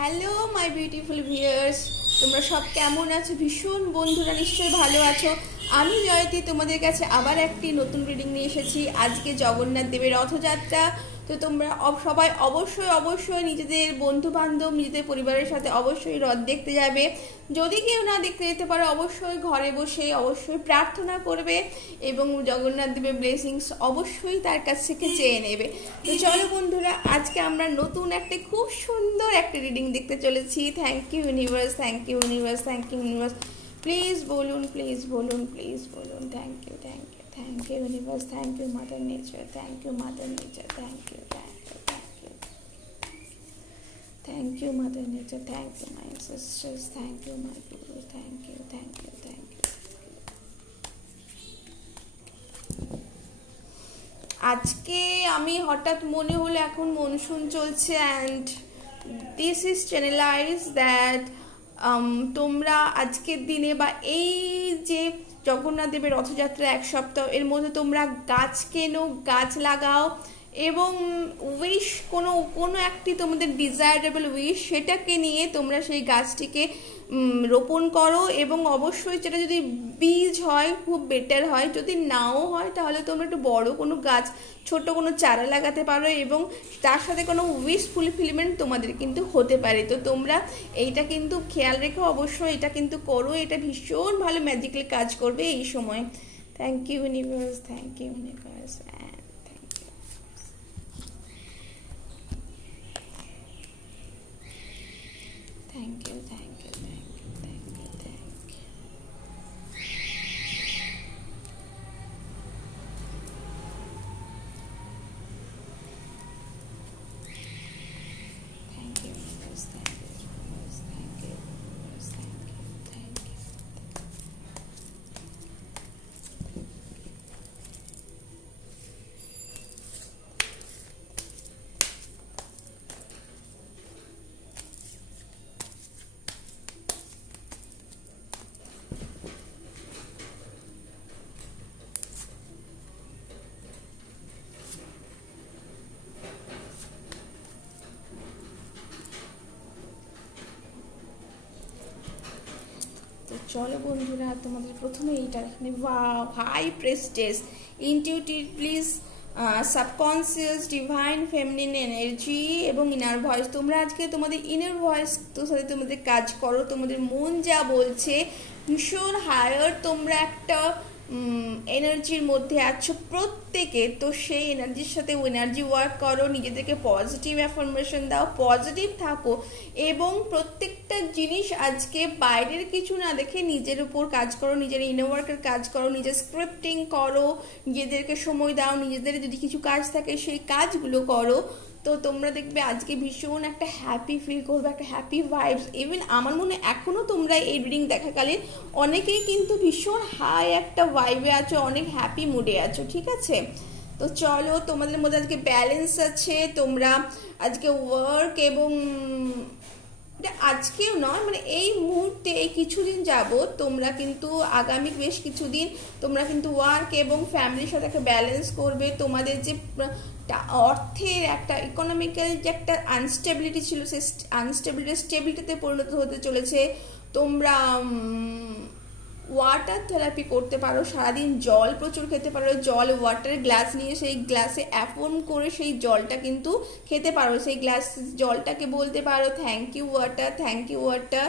Hello my beautiful viewers, তোমরা সব কেমন আছো? ভীষণ বন্ধুরা নিশ্চয়ই ভালো আছো। আমি জয়তী তোমাদের কাছে আবার একটি নতুন রিডিং নিয়ে এসেছি। আজকে জগন্নাথ দেবের রথযাত্রা। তো তোমরা সবাই অবশ্যই নিজেদের বন্ধু বান্ধব নিজেদের পরিবারের সাথে অবশ্যই রথ দেখতে যাবে। যদি কেউ না দেখতে যেতে পারো অবশ্যই ঘরে বসে অবশ্যই প্রার্থনা করবে এবং জগন্নাথ দেবের ব্লেসিংস অবশ্যই তার কাছ থেকে চেয়ে নেবে। তো চলো বন্ধুরা, আজকে আমরা নতুন একটা খুব সুন্দর একটা রিডিং দেখতে চলেছি। Thank you universe, thank you universe, thank you universe. Please বলুন, প্লিজ বলুন, প্লিজ বলুন। Thank you, thank you, thank you universe, thank you mother nature, thank you mother nature, thank you, thank you, thank you, thank you mother nature, thank you my sisters, thank you my guru, thank you, thank you, thank you. আজকে আমি হঠাৎ মনে হলো এখন monsoon চলছে and this is চ্যানেলাইজ that তোমরা আজকের দিনে বা এই যে জগন্নাথ দেবের রথযাত্রা এক সপ্তাহ এর মধ্যে তোমরা গাছ কেনো, গাছ লাগাও এবং উইশ কোনো একটি তোমাদের ডিজায়ারেবল উইশ সেটাকে নিয়ে তোমরা সেই গাছটিকে রোপণ করো এবং অবশ্যই সেটা যদি বীজ হয় খুব বেটার হয়, যদি নাও হয় তাহলে তোমরা একটু বড় কোনো গাছ ছোট কোনো চারা লাগাতে পারো এবং তার সাথে কোনো উইশ ফুলফিলমেন্ট তোমাদের কিন্তু হতে পারে। তো তোমরা এইটা কিন্তু খেয়াল রেখো, অবশ্যই এটা কিন্তু করো, এটা ভীষণ ভালো ম্যাজিক্যাল কাজ করবে এই সময়। Thank you universe, thank you universe, thank you, thank you, thank you, thank you, thank you. Thank you, universe, thank you, universe, thank you, universe, thank you, thank you. চলো বন্ধুরা, তোমাদের প্রথমে এইটা এখানে high priestess, intuitive please, subconscious, divine feminine energy এবং inner voice. তোমরা আজকে তোমাদের ইনার ভয়েস তোর সাথে তোমাদের কাজ করো, তোমাদের মন যা বলছে ভীষণ হায়ার তোমরা একটা এনার্জির মধ্যে আছো প্রত্যেকে। তো সেই এনার্জির সাথে এনার্জি ওয়ার্ক করো, নিজেদেরকে পজিটিভ অ্যাফার্মেশন দাও, পজিটিভ থাকো এবং প্রত্যেকটা জিনিস আজকে বাইরের কিছু না দেখে নিজের উপর কাজ করো, নিজের ইনার ওয়ার্কের কাজ করো, নিজের স্ক্রিপ্টিং করো, নিজেদেরকে সময় দাও, নিজেদের যদি কিছু কাজ থাকে সেই কাজগুলো করো। তো তোমরা দেখবে আজকে ভীষণ একটা হ্যাপি ফিল করবে, একটা হ্যাপি ভাইবস। ইভেন আমার মনে এখনও তোমরা এই রিডিং দেখাকালীন অনেকেই কিন্তু ভীষণ হাই একটা ভাইবে আছো, অনেক হ্যাপি মুডে আছো, ঠিক আছে? তো চলো, তোমাদের মধ্যে আজকে ব্যালেন্স আছে, তোমরা আজকে ওয়ার্ক এবং আজকেও নয় মানে এই মুহূর্তে এই কিছুদিন যাবত তোমরা কিন্তু আগামী বেশ কিছুদিন তোমরা কিন্তু ওয়ার্ক এবং ফ্যামিলির সাথে একটা ব্যালেন্স করবে। তোমাদের যে অর্থের একটা ইকোনমিক্যাল যে একটা আনস্টেবিলিটি ছিল সেই স্টেবিলিটিতে পরিণত হতে চলেছে। তোমরা ওয়াটার থেরাপি করতে পারো, সারাদিন জল প্রচুর খেতে পারো, জল ওয়াটারের গ্লাস নিয়ে সেই গ্লাসে অ্যাফোন করে সেই জলটা কিন্তু খেতে পারো, সেই গ্লাস জলটাকে বলতে পারো thank you water, thank you water,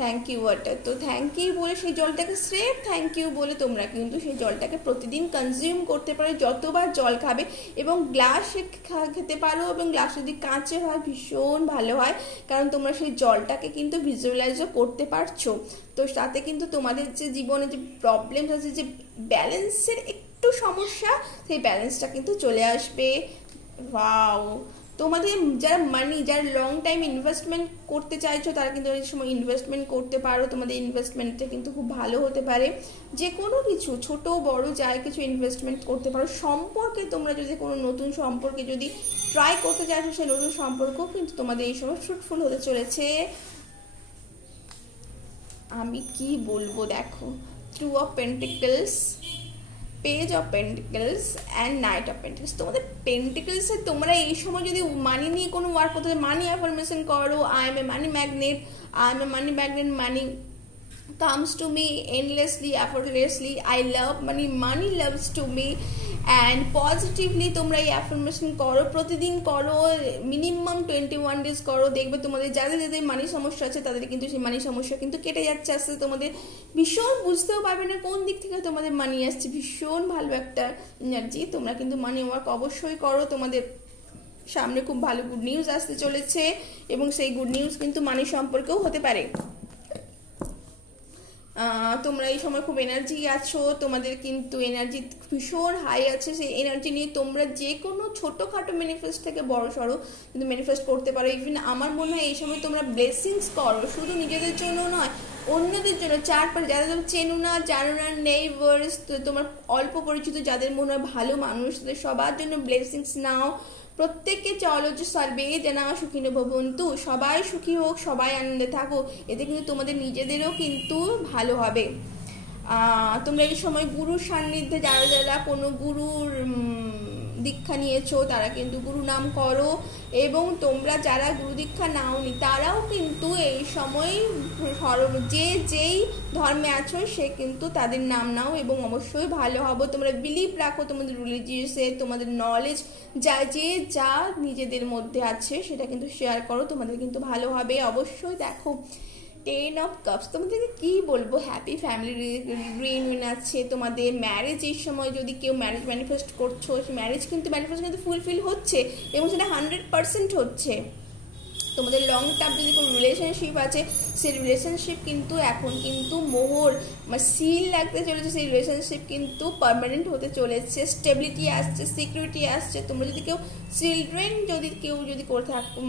thank you water. তো থ্যাংক ইউ বলে সেই জলটাকে স্রেফ থ্যাংক ইউ বলে তোমরা কিন্তু সেই জলটাকে প্রতিদিন কনজিউম করতে পারো, যতবার জল খাবে এবং গ্লাসে খেতে পারো এবং গ্লাস যদি কাঁচের হয় ভীষণ ভালো হয়, কারণ তোমরা সেই জলটাকে কিন্তু ভিজুয়ালাইজও করতে পারছো। তো তাতে কিন্তু তোমাদের যে জীবনে যে প্রবলেম আছে, যে ব্যালেন্সের একটু সমস্যা, সেই ব্যালেন্সটা কিন্তু চলে আসবে। ওয়াও, তোমাদের যারা যারা লং টাইম ইনভেস্টমেন্ট করতে চাইছো তারা কিন্তু এই সময় ইনভেস্টমেন্ট করতে পারো, তোমাদের ইনভেস্টমেন্টটা কিন্তু খুব ভালো হতে পারে। যে কোনো কিছু ছোট বড় যাই কিছু ইনভেস্টমেন্ট করতে পারো। সম্পর্কে তোমরা যদি কোনো নতুন সম্পর্কে যদি ট্রাই করতে চাইছো, সেই নতুন সম্পর্ক কিন্তু তোমাদের এই সময় ফ্রুটফুল হতে চলেছে। আমি কি বলবো, দেখো two of pentacles, page of pentacles and knight of pentacles. তোমাদের পেন্টিকলসে তোমরা এই সময় যদি মানি নিয়ে কোনো ওয়ার্ক করতে, মানি অ্যাফার্মেশন করো, I M A money magnet, I M A money magnet, money comes to me endlessly, effortlessly, I love money, money loves to me, and positively তোমরা এই অ্যাফার্মেশন করো, প্রতিদিন করো, মিনিমাম 21 ডেজ করো। দেখবে তোমাদের যাদের যাদের মানি সমস্যা আছে তাদের কিন্তু সেই মানি সমস্যা কিন্তু কেটে যাচ্ছে আস্তে। তোমাদের ভীষণ বুঝতেও পারবে না কোন দিক থেকে তোমাদের মানি আসছে, ভীষণ ভালো একটা এনার্জি। তোমরা কিন্তু মানি ওয়ার্ক অবশ্যই করো, তোমাদের সামনে খুব ভালো গুড নিউজ আসতে চলেছে, এবং সেই গুড নিউজ কিন্তু মানি সম্পর্কেও হতে পারে। তোমরা এই সময় খুব এনার্জি আছো, তোমাদের কিন্তু এনার্জি ভীষণ হাই আছে। সেই এনার্জি নিয়ে তোমরা যে কোনো ছোটোখাটো ম্যানিফেস্ট থেকে বড় সড়ো কিন্তু ম্যানিফেস্ট করতে পারো। ইভেন আমার মনে হয় এই সময় তোমরা ব্লেসিংস করো, শুধু নিজেদের জন্য নয়, অন্যদের জন্য, চারপাশে যারা তোমরা চেনো না, জানো না, নেইবার্স, তোমার অল্প পরিচিত যাদের মনে হয় ভালো মানুষ, তাদের সবার জন্য ব্লেসিংস নাও। প্রত্যেককে চলো যে সর্বে জানা সুখিনো ভবন্তু, সবাই সুখী হোক, সবাই আনন্দে থাকো, এতে কিন্তু তোমাদের নিজেদেরও কিন্তু ভালো হবে। তোমরা এই সময় গুরুর সান্নিধ্যে যারা যারা কোনো গুরুর দীক্ষা নিয়েছো তারা কিন্তু গুরু নাম করো, এবং তোমরা যারা গুরু দীক্ষা নাওনি তারাও কিন্তু এই সময় যে যেই ধর্মে আছো সে কিন্তু তাদের নাম নাও, এবং অবশ্যই ভালো হবে। তোমরা বিলিভ রাখো তোমাদের রিলিজিয়াসে, তোমাদের নলেজ যা নিজেদের মধ্যে আছে সেটা কিন্তু শেয়ার করো, তোমাদের কিন্তু ভালো হবে। অবশ্যই দেখো 10 অফ কাপস, তোমাদেরকে কি বলবো, হ্যাপি ফ্যামিলি রিইউনিয়ন আছে, তোমাদের ম্যারেজ এই সময় যদি কেউ ম্যারেজ ম্যানিফেস্ট করছো, ম্যারেজ কিন্তু ম্যানিফেস্ট কিন্তু ফুলফিল হচ্ছে, এবং সেটা 100% হচ্ছে। তোমাদের লং টার্ম যদি কোনো রিলেশনশিপ আছে সেই রিলেশনশিপ কিন্তু এখন কিন্তু মোহর সিল লাগতে চলেছে, সেই রিলেশনশিপ কিন্তু পার্মানেন্ট হতে চলেছে, স্টেবিলিটি আসছে, সিকিউরিটি আসছে। তোমরা যদি চিলড্রেন যদি করে থাকো,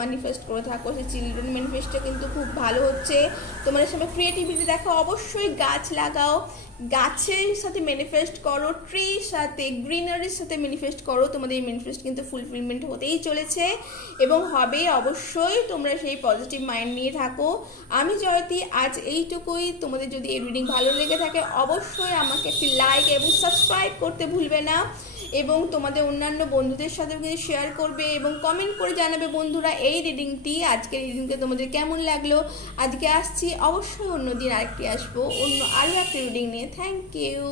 ম্যানিফেস্ট করে থাকো, সেই চিলড্রেন ম্যানিফেস্টটা কিন্তু খুব ভালো হচ্ছে। তোমাদের সামনে ক্রিয়েটিভিটি দেখো, অবশ্যই গাছ লাগাও, গাছের সাথে ম্যানিফেস্ট করো, ট্রির সাথে, গ্রিনারির সাথে ম্যানিফেস্ট করো, তোমাদের এই ম্যানিফেস্ট কিন্তু ফুলফিলমেন্ট হতেই চলেছে এবং হবে। অবশ্যই তোমরা সেই পজিটিভ মাইন্ড নিয়ে থাকো। আমি জয়তী, আজ এইটুকুই। তোমাদের যদি এই রিডিং ভালো লেগে থাকে অবশ্যই আমাকে একটি লাইক এবং সাবস্ক্রাইব করতে ভুলবে না, এবং তোমাদের অন্যান্য বন্ধুদের সাথে শেয়ার করবে এবং কমেন্ট করে জানাবে বন্ধুরা এই রিডিংটি, আজকের রিডিংটা তোমাদের কেমন লাগলো। আজকে আসছি, অবশ্যই অন্যদিন আরেকটি আসবো অন্য আরও একটা রিডিং নিয়ে। Thank you.